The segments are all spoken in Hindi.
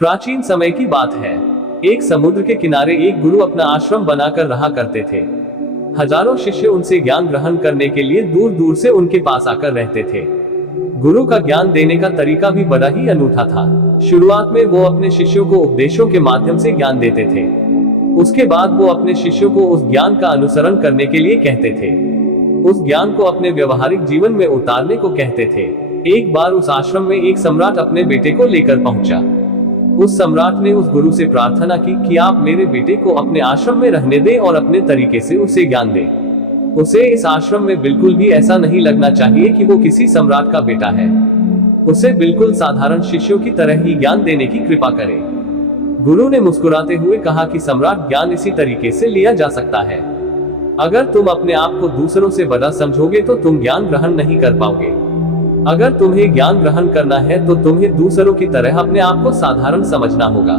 प्राचीन समय की बात है। एक समुद्र के किनारे एक गुरु अपना आश्रम बनाकर रहा करते थे। हजारों शिष्य उनसे ज्ञान ग्रहण करने के लिए दूर दूर से उनके पास आकर रहते थे। गुरु का ज्ञान देने का तरीका भी बड़ा ही अनूठा था। शुरुआत में वो अपने शिष्यों को उपदेशों के माध्यम से ज्ञान देते थे। उसके बाद वो अपने शिष्यों को उस ज्ञान का अनुसरण करने के लिए कहते थे। उस ज्ञान को अपने व्यवहारिक जीवन में उतारने को कहते थे। एक बार उस आश्रम में एक सम्राट अपने बेटे को लेकर पहुंचा। उस सम्राट ने उस गुरु से प्रार्थना की कि आप मेरे बेटे को अपने आश्रम में रहने दें और अपने तरीके से उसे ज्ञान दें। उसे इस आश्रम में बिल्कुल भी ऐसा नहीं लगना चाहिए कि वो किसी सम्राट का बेटा है। उसे बिल्कुल साधारण शिष्यों की तरह ही ज्ञान देने की कृपा करें। गुरु ने मुस्कुराते हुए कहा कि सम्राट, ज्ञान इसी तरीके से लिया जा सकता है। अगर तुम अपने आप को दूसरों से बड़ा समझोगे तो तुम ज्ञान ग्रहण नहीं कर पाओगे। अगर तुम्हें ज्ञान ग्रहण करना है तो तुम्हें दूसरों की तरह अपने आप को साधारण समझना होगा।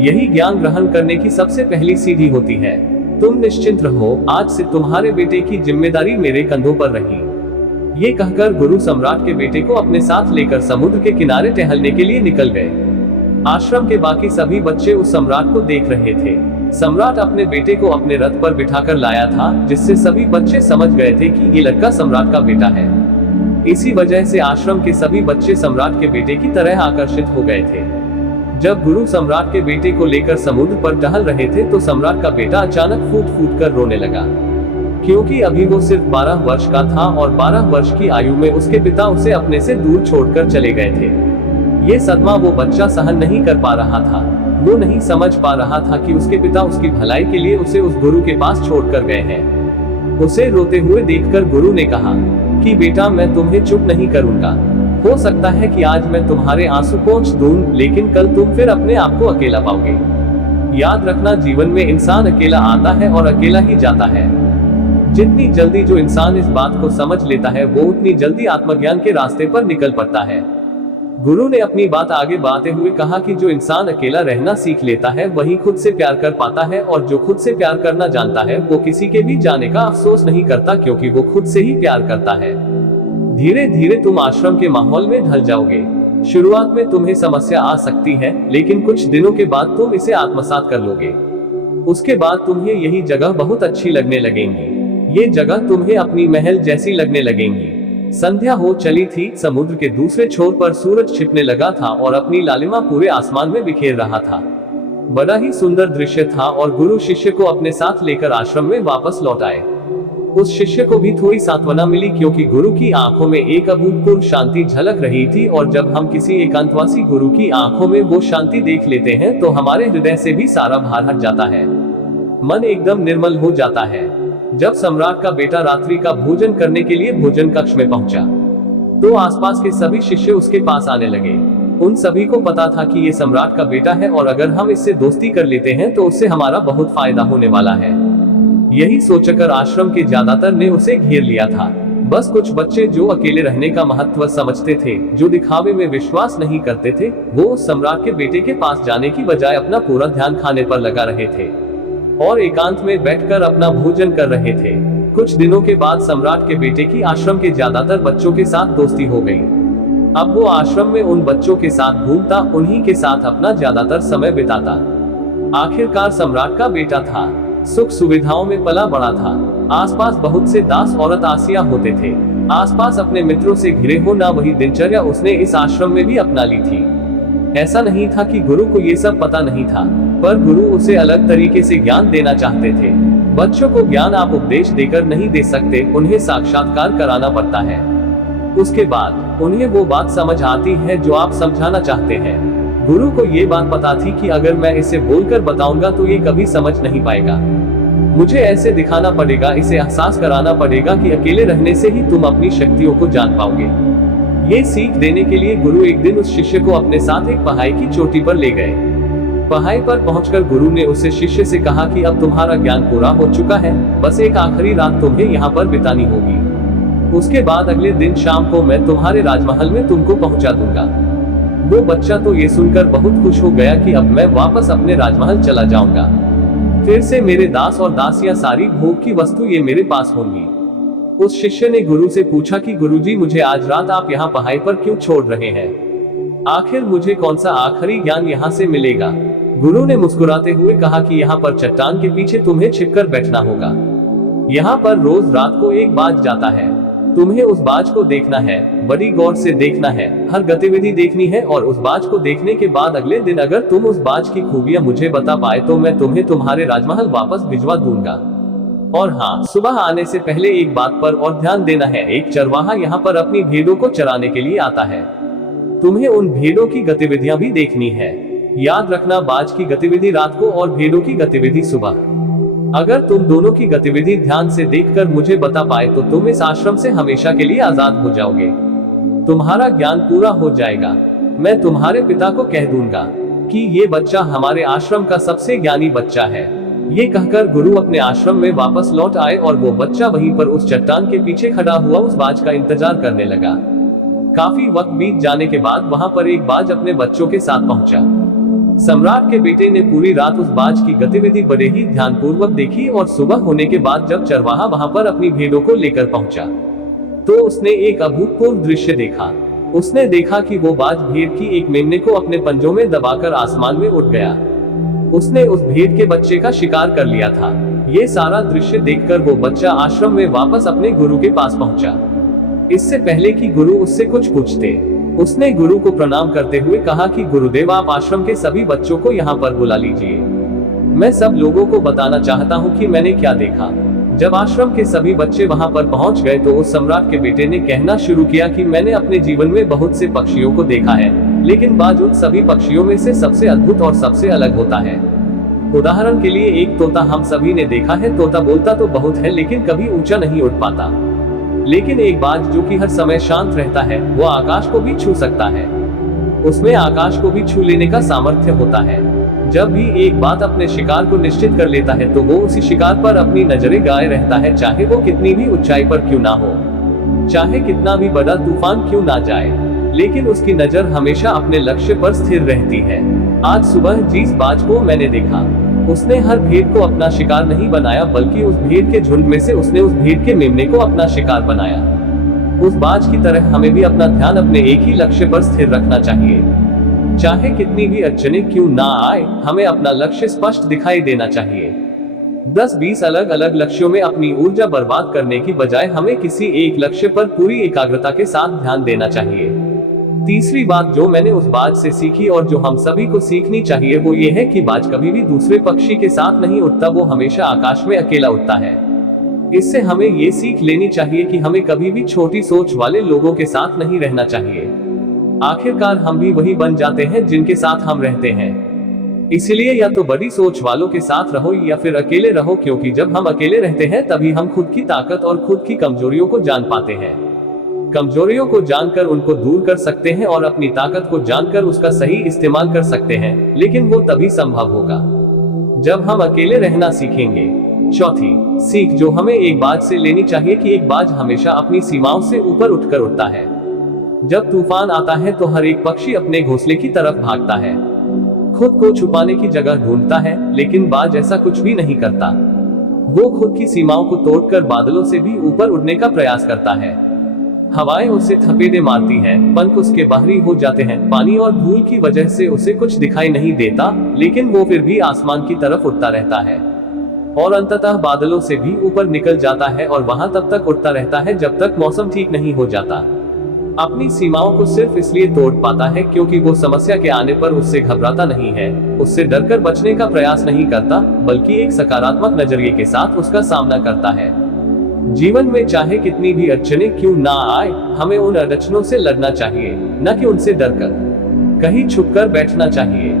यही ज्ञान ग्रहण करने की सबसे पहली सीढ़ी होती है। तुम निश्चिंत रहो, आज से तुम्हारे बेटे की जिम्मेदारी मेरे कंधों पर रही। ये कहकर गुरु सम्राट के बेटे को अपने साथ लेकर समुद्र के किनारे टहलने के लिए निकल गए। आश्रम के बाकी सभी बच्चे उस सम्राट को देख रहे थे। सम्राट अपने बेटे को अपने रथ पर बिठाकर लाया था, जिससे सभी बच्चे समझ गए थे कि ये लड़का सम्राट का बेटा है। इसी वजह से आश्रम के सभी बच्चे सम्राट के बेटे की तरह आकर्षित हो गए थे। जब गुरु सम्राट के बेटे को लेकर समुद्र पर टहल रहे थे तो सम्राट का बेटा अचानक फूट फूट कर रोने लगा, क्योंकि अभी वो सिर्फ 12 वर्ष का था और 12 वर्ष की आयु में उसके पिता उसे अपने से दूर छोड़कर चले गए थे। ये सदमा वो बच्चा सहन नहीं कर पा रहा था। वो नहीं समझ पा रहा था कि उसके पिता उसकी भलाई के लिए उसे उस गुरु के पास छोड़कर गए हैं। उसे रोते हुए देखकर गुरु ने कहा कि बेटा, मैं तुम्हें चुप नहीं करूंगा। हो सकता है कि आज मैं तुम्हारे आंसू पोंछ दूं, लेकिन कल तुम फिर अपने आप को अकेला पाओगे। याद रखना, जीवन में इंसान अकेला आता है और अकेला ही जाता है। जितनी जल्दी जो इंसान इस बात को समझ लेता है वो उतनी जल्दी आत्मज्ञान के रास्ते पर निकल पड़ता है। गुरु ने अपनी बात आगे बढ़ाते हुए कहा कि जो इंसान अकेला रहना सीख लेता है वही खुद से प्यार कर पाता है, और जो खुद से प्यार करना जानता है वो किसी के भी जाने का अफसोस नहीं करता, क्योंकि वो खुद से ही प्यार करता है। धीरे धीरे तुम आश्रम के माहौल में ढल जाओगे। शुरुआत में तुम्हें समस्या आ सकती है, लेकिन कुछ दिनों के बाद तुम इसे आत्मसात कर लोगे। उसके बाद तुम्हें यही जगह बहुत अच्छी लगने लगेंगी। ये जगह तुम्हें अपनी महल जैसी लगने लगेंगी। संध्या हो चली थी। समुद्र के दूसरे छोर पर सूरज छिपने लगा था और अपनी लालिमा पूरे आसमान में बिखेर रहा था। बड़ा ही सुंदर दृश्य था और गुरु शिष्य को अपने साथ लेकर आश्रम में वापस लौट आए। उस शिष्य को भी थोड़ी सांत्वना मिली, क्योंकि गुरु की आंखों में एक अभूतपूर्व शांति झलक रही थी, और जब हम किसी एकांतवासी गुरु की आंखों में वो शांति देख लेते हैं तो हमारे हृदय से भी सारा भार हट जाता है। मन एकदम निर्मल हो जाता है। जब सम्राट का बेटा रात्रि का भोजन करने के लिए भोजन कक्ष में पहुंचा तो आसपास के सभी शिष्य उसके पास आने लगे। उन सभी को पता था कि ये सम्राट का बेटा है और अगर हम इससे दोस्ती कर लेते हैं तो उससे हमारा बहुत फायदा होने वाला है। यही सोचकर आश्रम के ज्यादातर ने उसे घेर लिया था। बस कुछ बच्चे जो अकेले रहने का महत्व समझते थे, जो दिखावे में विश्वास नहीं करते थे, वो उस सम्राट के बेटे के पास जाने की बजाय अपना पूरा ध्यान खाने पर लगा रहे थे और एकांत में बैठकर अपना भोजन कर रहे थे। कुछ दिनों के बाद सम्राट के बेटे की आश्रम के ज्यादातर बच्चों के साथ दोस्ती हो गई। अब वो आश्रम में उन बच्चों के साथ घूमता, उन्हीं के साथ अपना ज्यादातर समय बिताता। आखिरकार सम्राट का बेटा था, सुख सुविधाओं में पला बड़ा था। आसपास बहुत से दास औरत आसिया होते थे। आसपास अपने मित्रों से घिरे होना वही दिनचर्या उसने इस आश्रम में भी अपना ली थी। ऐसा नहीं था कि गुरु को ये सब पता नहीं था, पर गुरु उसे अलग तरीके से ज्ञान देना चाहते थे। बच्चों को ज्ञान आप उपदेश देकर नहीं दे सकते, उन्हें साक्षात्कार कराना पड़ता है। उसके बाद उन्हें वो बात समझ आती है जो आप समझाना चाहते हैं। गुरु को ये बात पता थी कि अगर मैं इसे बोलकर बताऊंगा तो ये कभी समझ नहीं पाएगा। मुझे ऐसे दिखाना पड़ेगा, इसे एहसास कराना पड़ेगा कि अकेले रहने से ही तुम अपनी शक्तियों को जान पाओगे। ये सीख देने के लिए गुरु एक दिन उस शिष्य को अपने साथ एक पहाड़ी की चोटी पर ले गए। पहाड़ी पर पहुंचकर गुरु ने उस शिष्य से कहा कि अब तुम्हारा ज्ञान पूरा हो चुका है, बस एक आखिरी रात तुम्हें यहाँ पर बितानी होगी। उसके बाद अगले दिन शाम को मैं तुम्हारे राजमहल में तुमको पहुंचा दूंगा। वो बच्चा तो ये सुनकर बहुत खुश हो गया कि अब मैं वापस अपने राजमहल चला जाऊंगा। फिर से मेरे दास और दासियां, सारी भोग की वस्तु ये मेरे पास होंगी। उस शिष्य ने गुरु से पूछा कि गुरुजी, मुझे आज रात आप यहाँ पहाड़ी पर क्यों छोड़ रहे हैं? आखिर मुझे कौन सा आखिरी ज्ञान यहाँ से मिलेगा? गुरु ने मुस्कुराते हुए कहा कि यहाँ पर चट्टान के पीछे तुम्हें छिपकर बैठना होगा। यहाँ पर रोज रात को एक बाज जाता है। तुम्हें उस बाज को देखना है, बड़ी गौर से देखना है, हर गतिविधि देखनी है, और उस बाज को देखने के बाद अगले दिन अगर तुम उस बाज की खूबियां मुझे बता पाए तो मैं तुम्हें तुम्हारे राजमहल वापस भिजवा दूंगा। और हाँ, सुबह आने से पहले एक बात पर और ध्यान देना है, एक चरवाहा यहाँ पर अपनी भेड़ों को चराने के लिए आता है। तुम्हें उन भेड़ों की गतिविधियां भी देखनी है। याद रखना, बाज की गतिविधि रात को और भेड़ों की गतिविधि सुबह। अगर तुम दोनों की गतिविधि ध्यान से देखकर मुझे बता पाए तो तुम इस आश्रम से हमेशा के लिए आजाद हो जाओगे। तुम्हारा ज्ञान पूरा हो जाएगा। मैं तुम्हारे पिता को कह दूंगा कि ये बच्चा हमारे आश्रम का सबसे ज्ञानी बच्चा है। ये कहकर गुरु अपने आश्रम में वापस लौट आए और वो बच्चा वहीं पर उस चट्टान के पीछे खड़ा हुआ उस बाज का इंतजार करने लगा। काफी वक्त बीत जाने के बाद वहां पर एक बाज अपने बच्चों के साथ पहुंचा। सम्राट के बेटे ने पूरी रात उस बाज की गतिविधि बड़े ही ध्यानपूर्वक देखी और सुबह होने के बाद जब चरवाहा वहां पर अपनी भेड़ों को लेकर पहुंचा तो उसने एक अभूतपूर्व दृश्य देखा। उसने देखा कि वो बाज भेड़ की एक मेमने को अपने पंजों में दबाकर आसमान में उड़ गया। उसने उस भेड़ के बच्चे का शिकार कर लिया था। ये सारा दृश्य देखकर वो बच्चा आश्रम में वापस अपने गुरु के पास पहुंचा। इससे पहले कि गुरु उससे कुछ पूछते, उसने गुरु को प्रणाम करते हुए कहा कि गुरुदेव, आप आश्रम के सभी बच्चों को यहाँ पर बुला लीजिए। मैं सब लोगों को बताना चाहता हूँ कि मैंने क्या देखा। जब आश्रम के सभी बच्चे वहां पर पहुंच गए तो उस सम्राट के बेटे ने कहना शुरू किया कि मैंने अपने जीवन में बहुत से पक्षियों को देखा है, लेकिन बाज उन सभी पक्षियों में से सबसे अद्भुत और सबसे अलग होता है। उदाहरण के लिए एक तोता हम सभी ने देखा है। तोता बोलता तो बहुत है लेकिन कभी ऊंचा नहीं उड़ पाता, लेकिन एक बाज जो कि हर समय शांत रहता है, वो आकाश को भी छू सकता है। उसमें आकाश को भी छू लेने का सामर्थ्य होता है। जब भी एक बाज अपने शिकार को निश्चित कर लेता है तो वो उसी शिकार पर अपनी नजरें गाए रहता है, चाहे वो कितनी भी ऊंचाई पर क्यों ना हो, चाहे कितना भी बड़ा तूफान क्यों ना जाए, लेकिन उसकी नजर हमेशा अपने लक्ष्य पर स्थिर रहती है। आज सुबह जिस बाज को मैंने देखा, उसने हर भेड़ को अपना शिकार नहीं बनाया, बल्कि उस भेड़ के झुंड में से उसने उस भेड़ के मेमने को अपना शिकार बनाया। उस बाज की तरह हमें भी अपना ध्यान अपने एक ही लक्ष्य पर स्थिर रखना चाहिए। चाहे कितनी भी अड़चनें क्यों ना आए, हमें अपना लक्ष्य स्पष्ट दिखाई देना चाहिए। 10-20 अलग अलग लक्ष्यों में अपनी ऊर्जा बर्बाद करने की बजाय हमें किसी एक लक्ष्य पर पूरी एकाग्रता के साथ ध्यान देना चाहिए। तीसरी बात जो मैंने उस बाज से सीखी और जो हम सभी को सीखनी चाहिए वो ये है कि बाज कभी भी दूसरे पक्षी के साथ नहीं उड़ता, वो हमेशा आकाश में अकेला उड़ता है। इससे हमें ये सीख लेनी चाहिए कि हमें कभी भी छोटी सोच वाले लोगों के साथ नहीं रहना चाहिए। आखिरकार हम भी वही बन जाते हैं जिनके साथ हम रहते हैं। इसलिए या तो बड़ी सोच वालों के साथ रहो या फिर अकेले रहो, क्योंकि जब हम अकेले रहते हैं तभी हम खुद की ताकत और खुद की कमजोरियों को जान पाते हैं। कमजोरियों को जानकर उनको दूर कर सकते हैं और अपनी ताकत को जानकर उसका सही इस्तेमाल कर सकते हैं, लेकिन वो तभी संभव होगा जब हम अकेले रहना सीखेंगे। चौथी सीख जो हमें एक बाज से लेनी चाहिए कि एक बाज हमेशा अपनी सीमाओं से ऊपर उठकर उड़ता है। जब तूफान आता है तो हर एक पक्षी अपने घोंसले की तरफ भागता है, खुद को छुपाने की जगह ढूंढता है, लेकिन बाज ऐसा कुछ भी नहीं करता। वो खुद की सीमाओं को तोड़कर बादलों से भी ऊपर उड़ने का प्रयास करता है। हवाएं उसे थपेड़े मारती हैं, पंख उसके बाहरी हो जाते हैं, पानी और धूल की वजह से उसे कुछ दिखाई नहीं देता, लेकिन वो फिर भी आसमान की तरफ उड़ता रहता है और अंततः बादलों से भी ऊपर निकल जाता है और वहां तब तक उड़ता रहता है जब तक मौसम ठीक नहीं हो जाता। अपनी सीमाओं को सिर्फ इसलिए तोड़ पाता है क्योंकि वो समस्या के आने पर उससे घबराता नहीं है, उससे डरकर बचने का प्रयास नहीं करता, बल्कि एक सकारात्मक नजरिए के साथ उसका सामना करता है। जीवन में चाहे कितनी भी अड़चनें क्यों ना आए, हमें उन अड़चनों से लड़ना चाहिए, न कि उनसे डरकर कहीं छुपकर बैठना चाहिए।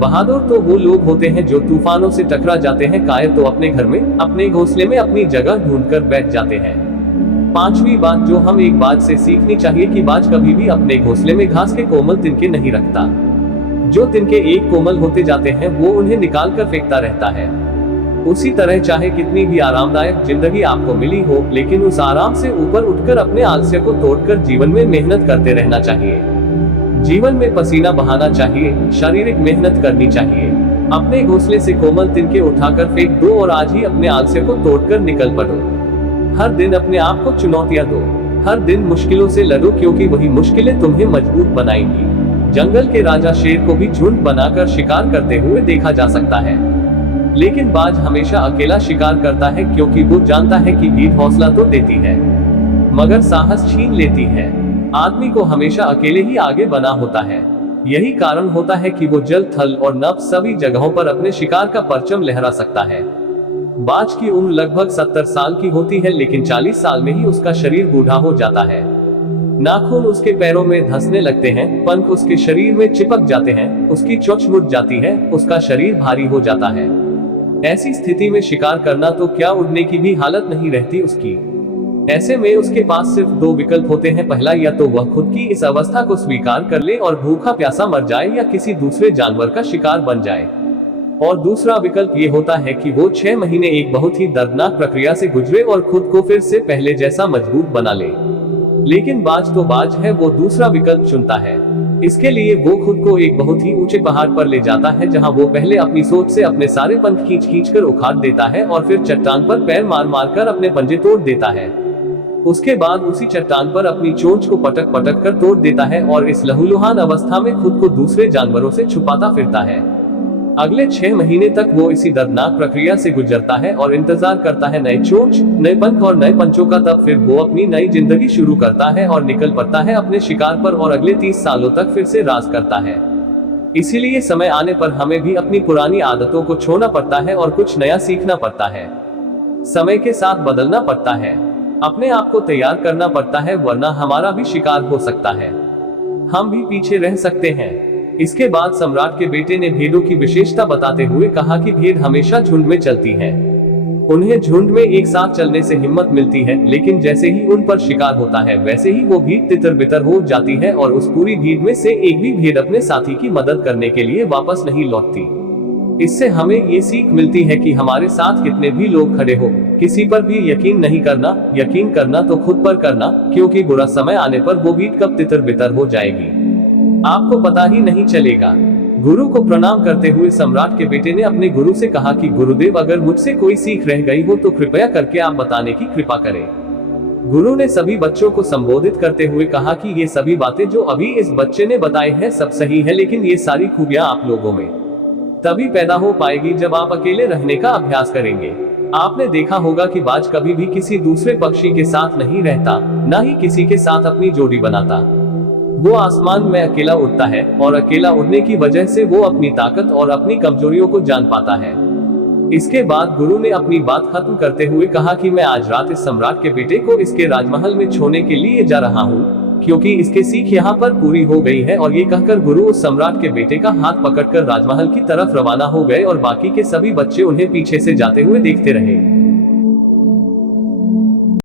बहादुर तो वो लोग होते हैं जो तूफानों से टकरा जाते हैं, कायर तो अपने घर में अपने घोंसले में अपनी जगह ढूंढकर बैठ जाते हैं। पांचवी बात जो हम एक बाज से सीखनी चाहिए कि बाज कभी भी अपने घोंसले में घास के कोमल तिनके नहीं रखता। जो तिनके एक कोमल होते जाते हैं वो उन्हें निकाल कर फेंकता रहता है। उसी तरह चाहे कितनी भी आरामदायक जिंदगी आपको मिली हो, लेकिन उस आराम से ऊपर उठकर अपने आलस्य को तोड़कर जीवन में मेहनत करते रहना चाहिए। जीवन में पसीना बहाना चाहिए, शारीरिक मेहनत करनी चाहिए। अपने घोंसले से कोमल तिनके उठाकर फेंक दो और आज ही अपने आलस्य को तोड़कर निकल पड़ो। हर दिन अपने आप को चुनौतियां दो, हर दिन मुश्किलों से लड़ो, क्योंकि वही मुश्किलें तुम्हें मजबूत बनाएंगी। जंगल के राजा शेर को भी झुंड बनाकर शिकार करते हुए देखा जा सकता है, लेकिन बाज हमेशा अकेला शिकार करता है क्योंकि वो जानता है कि भीड़ हौसला तो देती है मगर साहस छीन लेती है। आदमी को हमेशा अकेले ही आगे बना होता है। यही कारण होता है कि वो जल, थल और नभ सभी जगहों पर अपने शिकार का परचम लहरा सकता है। बाज की उम्र लगभग 70 साल की होती है, लेकिन 40 साल में ही उसका शरीर बूढ़ा हो जाता है। नाखून उसके पैरों में धंसने लगते हैं, पंख उसके शरीर में चिपक जाते हैं, उसकी चोंच मुड़ जाती है, उसका शरीर भारी हो जाता है। ऐसी स्थिति में शिकार करना तो क्या, उड़ने की भी हालत नहीं रहती उसकी। ऐसे में उसके पास सिर्फ दो विकल्प होते हैं। पहला, या तो वह खुद की इस अवस्था को स्वीकार कर ले और भूखा प्यासा मर जाए या किसी दूसरे जानवर का शिकार बन जाए, और दूसरा विकल्प ये होता है कि वो 6 महीने एक बहुत ही दर्दनाक प्रक्रिया से गुजरे और खुद को फिर से पहले जैसा मजबूत बना ले। लेकिन बाज तो बाज है, वो दूसरा विकल्प चुनता है। इसके लिए वो खुद को एक बहुत ही ऊंचे पहाड़ पर ले जाता है, जहां वो पहले अपनी सोच से अपने सारे पंख खींच खींच कर उखाड़ देता है और फिर चट्टान पर पैर मार मार कर अपने पंजे तोड़ देता है। उसके बाद उसी चट्टान पर अपनी चोंच को पटक पटक कर तोड़ देता है और इस लहूलुहान अवस्था में खुद को दूसरे जानवरों से छुपाता फिरता है। अगले 6 महीने तक वो इसी दर्दनाक प्रक्रिया से गुजरता है और इंतजार करता है नए चोंच, नए पंख और नए पंचों का। तब फिर वो अपनी नई जिंदगी शुरू करता है और निकल पड़ता है अपने शिकार पर, और अगले 30 सालों तक फिर से राज करता है। इसीलिए समय आने पर हमें भी अपनी पुरानी आदतों को छोड़ना पड़ता है और कुछ नया सीखना पड़ता है। समय के साथ बदलना पड़ता है, अपने आप को तैयार करना पड़ता है, वरना हमारा भी शिकार हो सकता है, हम भी पीछे रह सकते हैं। इसके बाद सम्राट के बेटे ने भेड़ों की विशेषता बताते हुए कहा कि भेड़ हमेशा झुंड में चलती है। उन्हें झुंड में एक साथ चलने से हिम्मत मिलती है, लेकिन जैसे ही उन पर शिकार होता है वैसे ही वो भीड़ तितर बितर हो जाती है और उस पूरी भीड़ में से एक भी भेड़ अपने साथी की मदद करने के लिए वापस नहीं लौटती। इससे हमें ये सीख मिलती है कि हमारे साथ कितने भी लोग खड़े हो, किसी पर भी यकीन नहीं करना। यकीन करना तो खुद पर करना, क्योंकि बुरा समय आने पर वो भीड़ कब तितर बितर हो जाएगी आपको पता ही नहीं चलेगा। गुरु को प्रणाम करते हुए सम्राट के बेटे ने अपने गुरु से कहा कि गुरुदेव, अगर मुझसे कोई सीख रह गई हो तो कृपया करके आप बताने की कृपा करें। गुरु ने सभी बच्चों को संबोधित करते हुए कहा कि ये सभी बातें जो अभी इस बच्चे ने बताई है सब सही है, लेकिन ये सारी खूबियां आप लोगों में तभी पैदा हो पाएगी जब आप अकेले रहने का अभ्यास करेंगे। आपने देखा होगा कि बाज कभी भी किसी दूसरे पक्षी के साथ नहीं रहता, न ही किसी के साथ अपनी जोड़ी बनाता। वो आसमान में अकेला उड़ता है और अकेला उड़ने की वजह से वो अपनी ताकत और अपनी कमजोरियों को जान पाता है। इसके बाद गुरु ने अपनी बात खत्म करते हुए कहा कि मैं आज रात इस सम्राट के बेटे को इसके राजमहल में छोड़ने के लिए जा रहा हूँ, क्योंकि इसकी सीख यहाँ पर पूरी हो गई है। और ये कहकर गुरु उस सम्राट के बेटे का हाथ पकड़कर राजमहल की तरफ रवाना हो गए और बाकी के सभी बच्चे उन्हें पीछे से जाते हुए देखते रहे।